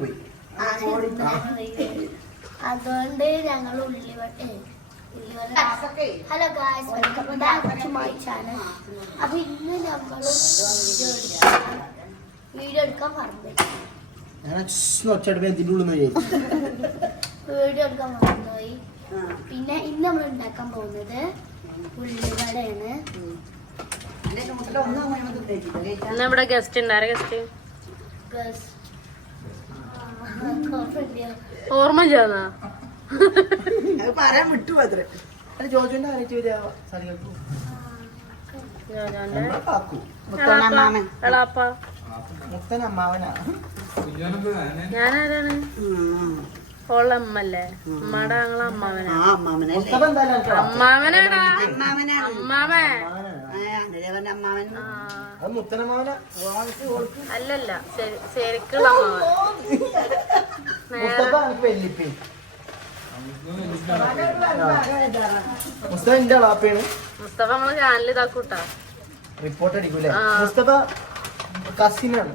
പോയി. അതുകൊണ്ട് ഞങ്ങൾ hello guys, welcome back to my channel. അപ്പൊ ഇന്ന് നമ്മൾ വീഡിയോ എടുക്കാൻ മറന്നുപോയി. വീഡിയോ എടുക്കാൻ മറന്നുപോയി. പിന്നെ ഇന്ന് നമ്മൾ ഉണ്ടാക്കാൻ പോകുന്നത് ഉള്ളിവടയാണ്. നമ്മുടെ ഗസ്റ്റ് ഉണ്ടായ ഗസ്റ്റ് ഓർമ്മ ചെയ്യാന്നാ പറയാൻ വിട്ടു അത്രേ. ജോജുന്റെ ഞാനാരാണ്? ഓളമ്മല്ലേ? ഉമ്മയുടെ ഞങ്ങളെ അമ്മാവനാ. അമ്മാവനാടാ, അമ്മാവൻ. അല്ലല്ല, ശരിക്കുള്ള അമ്മാവൻ. മുസ്തഫ നമ്മളെ ചാനൽ ഇതാക്കൂട്ടാ, റിപ്പോർട്ട് അടിക്കൂലേ? മുസ്തഫ കസിനാണ്.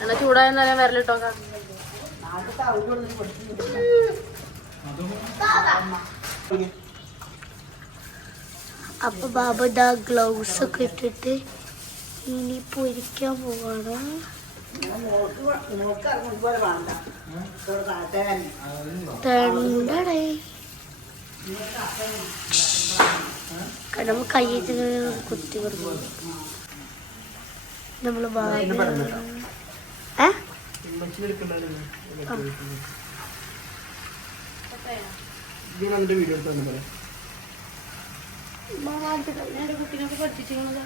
എന്നാ ചൂടായെന്നാ വരലിട്ടോക്കാം. അപ്പൊ ബാബ ദാ ഗ്ലൗസ് ഒക്കെ ഇട്ടിട്ട് ഇനി പൊരിക്കാൻ പോവാണ്. നമ്മൾ കയ്യിൽ കുത്തി കൊടുക്കും. നമ്മള് കുട്ടിനൊക്കെ പഠിപ്പിച്ചിരുന്നത്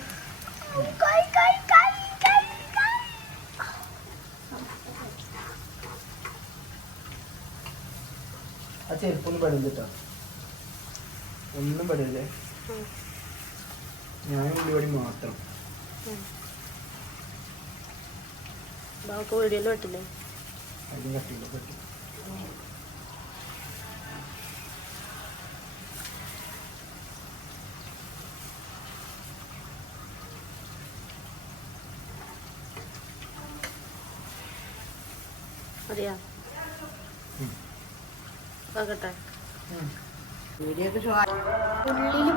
ആ ചെരുപ്പൊന്നും പെടില്ല, ഒന്നും പെടില്ലേ. ഞാൻ ഉള്ളിവടി മാത്രം. വീഡിയോയിൽ പറ്റില്ലേ? അതും കട്ടില്ല, പറ്റും. അറിയാ വീഡിയോ ഉള്ളില്